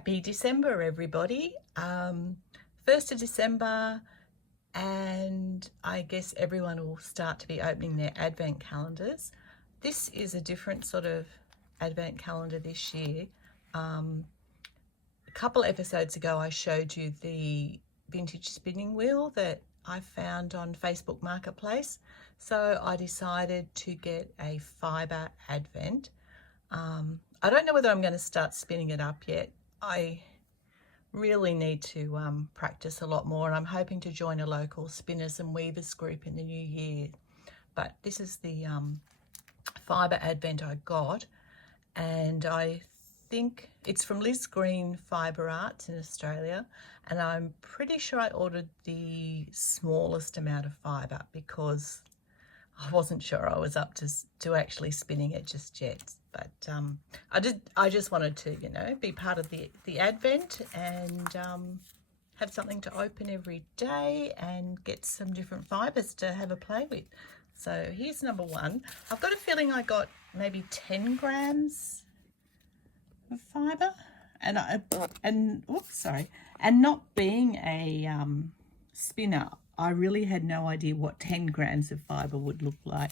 Happy December, everybody. 1st of December, and I guess everyone will start to be opening their advent calendars. This is a different sort of advent calendar this year. A couple episodes ago, I showed you the vintage spinning wheel that I found on Facebook Marketplace. So I decided to get a fibre advent. I don't know whether I'm going to start spinning it up yet. I really need to practice a lot more, and I'm hoping to join a local spinners and weavers group in the new year. But this is the fibre advent I got, and I think it's from Liz Green Fibre Arts in Australia, and I'm pretty sure I ordered the smallest amount of fibre because I wasn't sure I was up to actually spinning it just yet. But I just wanted to, you know, be part of the advent and have something to open every day and get some different fibres to have a play with. So here's number one. I've got a feeling I got maybe 10 grams of fibre, and not being a spinner, I really had no idea what 10 grams of fibre would look like.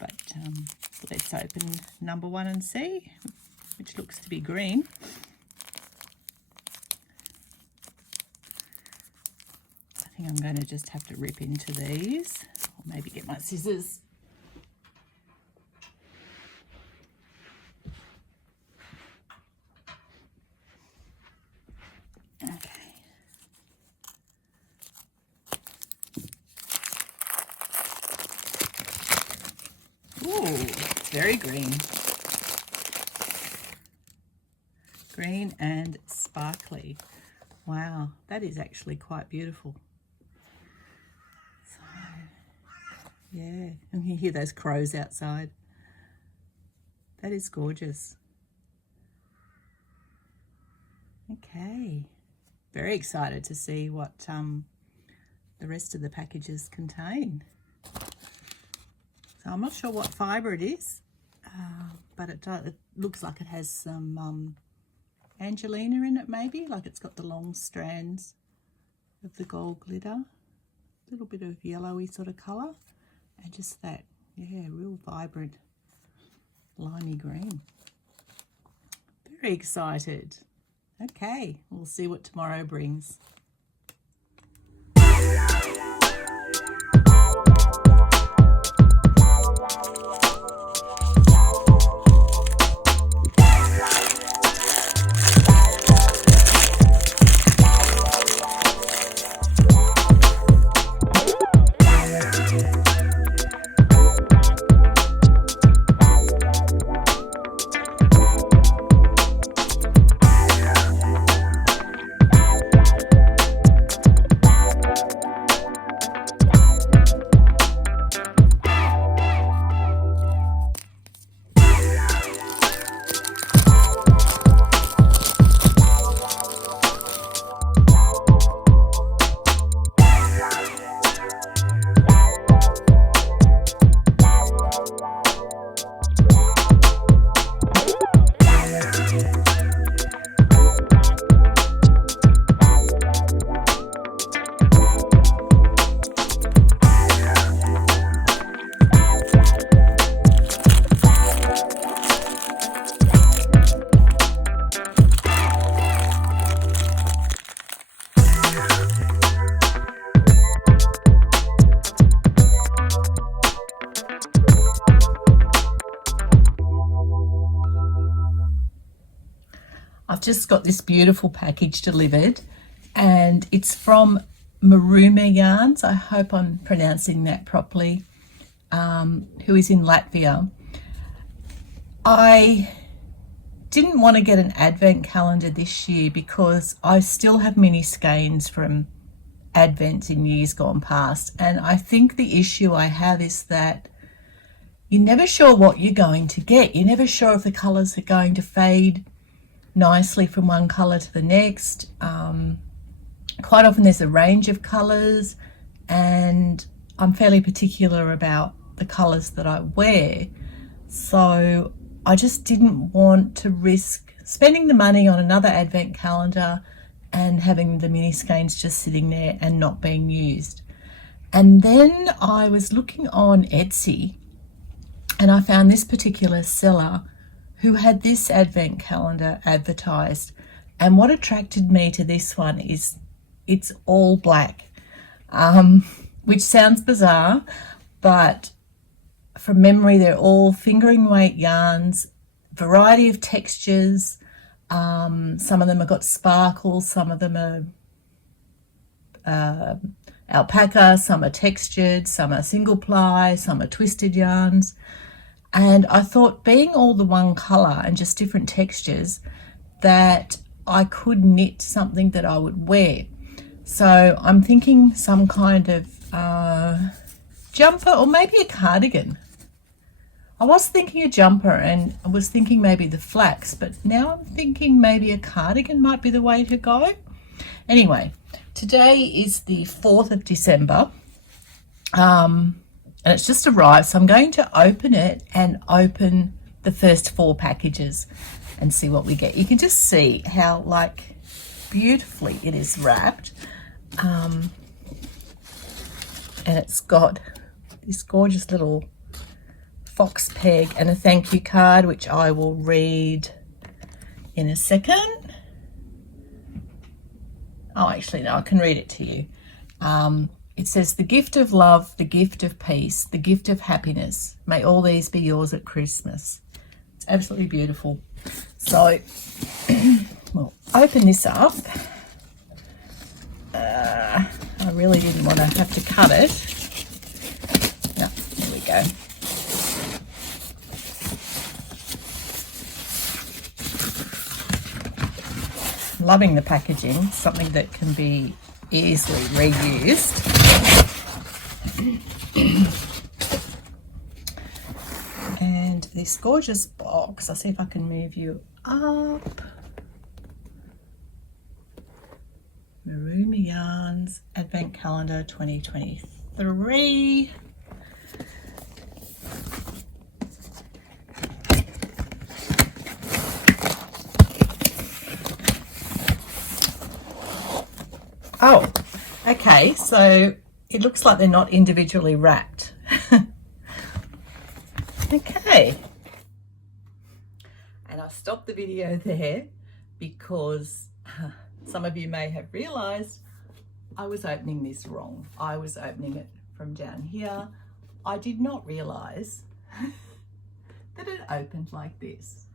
But let's open number one and see, which looks to be green. I think I'm going to just have to rip into these, or maybe get my scissors. Okay. Ooh, very green. Green and sparkly. Wow, that is actually quite beautiful. So, yeah, and you hear those crows outside. That is gorgeous. Okay, very excited to see what the rest of the packages contain. So I'm not sure what fibre it is, but it looks like it has some Angelina in it, maybe, like it's got the long strands of the gold glitter, a little bit of yellowy sort of colour, and just that, yeah, real vibrant limey green. Very excited. Okay, we'll see what tomorrow brings. I've just got this beautiful package delivered, and it's from Maruma Yarns. I hope I'm pronouncing that properly, who is in Latvia. I didn't want to get an advent calendar this year because I still have mini skeins from advents in years gone past, and I think the issue I have is that you're never sure what you're going to get. You're never sure if the colours are going to fade nicely from one colour to the next. Quite often there's a range of colours, and I'm fairly particular about the colours that I wear. So I just didn't want to risk spending the money on another advent calendar and having the mini skeins just sitting there and not being used. And then I was looking on Etsy and I found this particular seller who had this advent calendar advertised. And what attracted me to this one is it's all black, which sounds bizarre, but from memory, they're all fingering weight yarns, variety of textures. Some of them have got sparkles, some of them are alpaca, some are textured, some are single ply, some are twisted yarns. And I thought, being all the one colour and just different textures, that I could knit something that I would wear. So I'm thinking some kind of jumper or maybe a cardigan. I was thinking a jumper and I was thinking maybe the flax, but now I'm thinking maybe a cardigan might be the way to go. Anyway, today is the 4th of December and it's just arrived, so I'm going to open it and open the first 4 packages and see what we get. You can just see how like beautifully it is wrapped, and it's got this gorgeous little fox peg and a thank you card, which I will read in a second. Oh, actually, no, I can read it to you. It says, the gift of love, the gift of peace, the gift of happiness. May all these be yours at Christmas. It's absolutely beautiful. So we'll open this up. I really didn't want to have to cut it. No, there we go. Loving the packaging, something that can be easily reused. And this gorgeous box, I'll see if I can move you up. Maruma Yarns Advent Calendar 2023. Oh, okay, so it looks like they're not individually wrapped. Okay. And I stopped the video there because some of you may have realised I was opening this wrong. I was opening it from down here. I did not realise that it opened like this.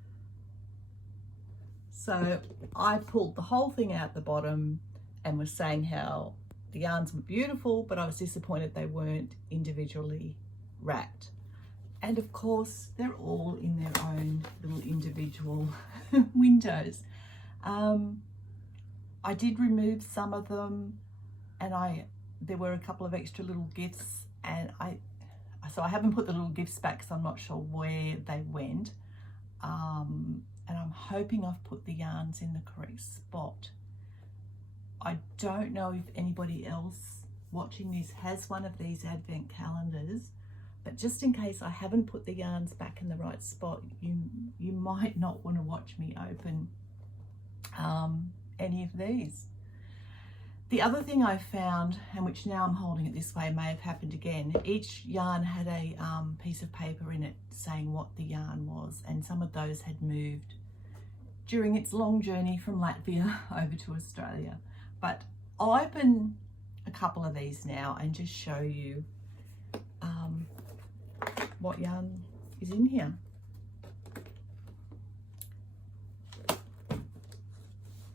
So I pulled the whole thing out the bottom and was saying how the yarns were beautiful, but I was disappointed they weren't individually wrapped. And of course, they're all in their own little individual windows. I did remove some of them, and there were a couple of extra little gifts, and so I haven't put the little gifts back because I'm not sure where they went. And I'm hoping I've put the yarns in the correct spot. I don't know if anybody else watching this has one of these advent calendars, but just in case I haven't put the yarns back in the right spot, you might not want to watch me open any of these. The other thing I found, and which now I'm holding it this way, may have happened again, each yarn had a piece of paper in it saying what the yarn was, and some of those had moved during its long journey from Latvia over to Australia. But I'll open a couple of these now and just show you what yarn is in here.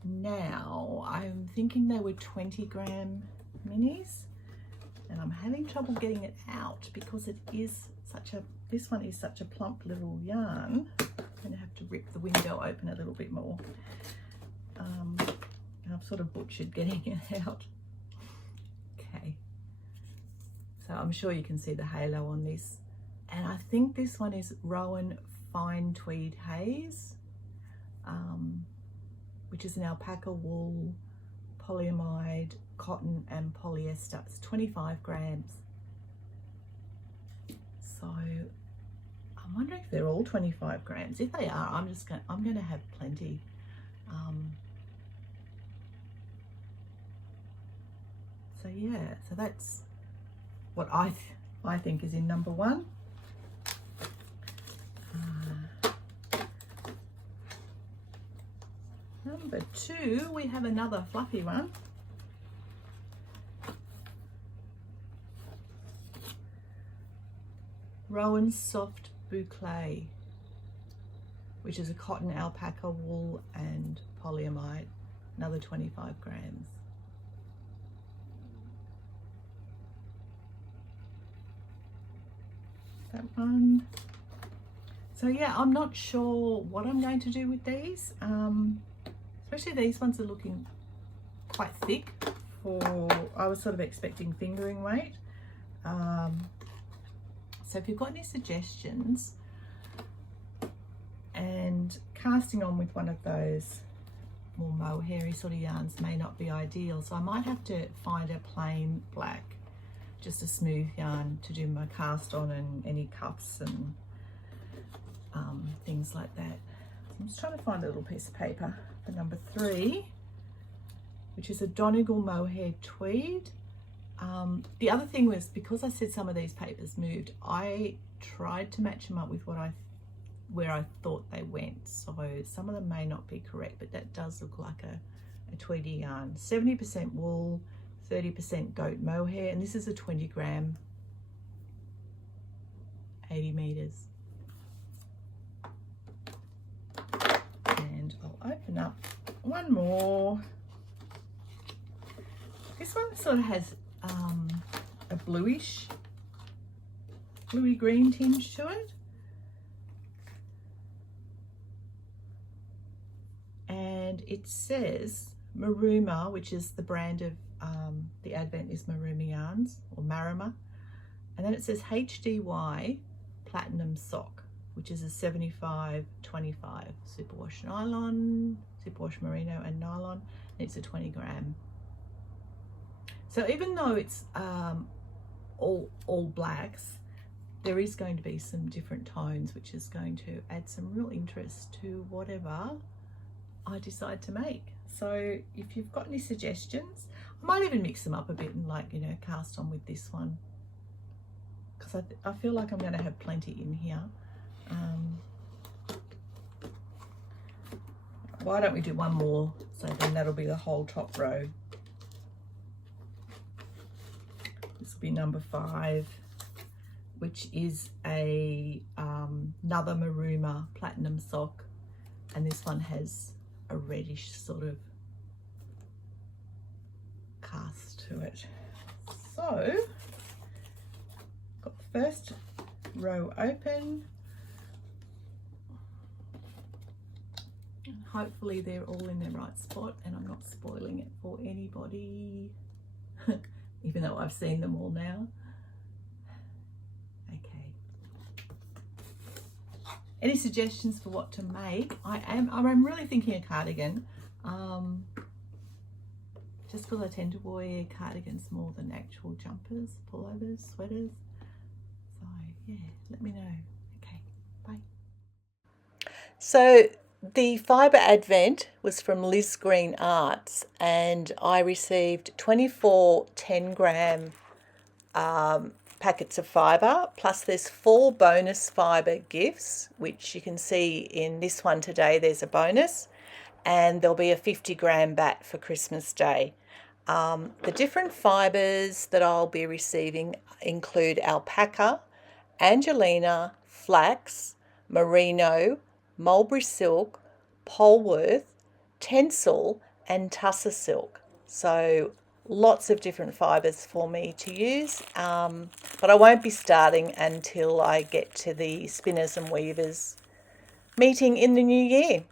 Now, I'm thinking they were 20-gram minis, and I'm having trouble getting it out because this one is such a plump little yarn. I'm going to have to rip the window open a little bit more. And I've sort of butchered getting it out. Okay, so I'm sure you can see the halo on this, and I think this one is Rowan Fine Tweed Haze, which is an alpaca wool, polyamide, cotton and polyester. It's 25 grams. So I'm wondering if they're all 25 grams. If they are, I'm going to have plenty. So yeah, so that's what I think is in number 1. Number 2, we have another fluffy one. Rowan's Soft Boucle, which is a cotton, alpaca, wool and polyamide, another 25 grams. That one. So yeah, I'm not sure what I'm going to do with these. Especially these ones are looking quite thick for, I was sort of expecting fingering weight. So if you've got any suggestions, and casting on with one of those more mohairy sort of yarns may not be ideal, so I might have to find a plain black, just a smooth yarn to do my cast on and any cuffs and things like that. I'm just trying to find a little piece of paper for number 3, which is a Donegal mohair tweed. The other thing was, because I said some of these papers moved, I tried to match them up with where I thought they went. So some of them may not be correct, but that does look like a tweedy yarn. 70% wool, 30% goat mohair, and this is a 20 gram, 80 meters. And I'll open up one more. This one sort of has a bluey green tinge to it, and it says Maruma, which is the brand of the Advent is Maruma yarns, or Marima, and then it says HDY Platinum Sock, which is a 75-25 superwash nylon, superwash merino and nylon, and it's a 20 gram. So even though it's all blacks, there is going to be some different tones, which is going to add some real interest to whatever I decide to make. So if you've got any suggestions, I might even mix them up a bit and, like, you know, cast on with this one, because I feel like I'm going to have plenty in here. Why don't we do one more, so then that'll be the whole top row. This will be number 5, which is another Maruma Platinum Sock, and this one has a reddish sort of cast to it. So, got the first row open. Hopefully they're all in their right spot and I'm not spoiling it for anybody, even though I've seen them all now. Okay. Any suggestions for what to make? I'm really thinking a cardigan, just because I tend to wear cardigans more than actual jumpers, pullovers, sweaters. So yeah, let me know. Okay, bye. So the fibre advent was from Liz Green Arts, and I received 24 10 gram packets of fibre, plus there's 4 bonus fibre gifts, which you can see in this one today. There's a bonus, and there'll be a 50 gram bat for Christmas Day. The different fibres that I'll be receiving include alpaca, angelina, flax, merino, mulberry silk, polworth, tencel and tussar silk. So lots of different fibres for me to use, but I won't be starting until I get to the Spinners and Weavers meeting in the new year.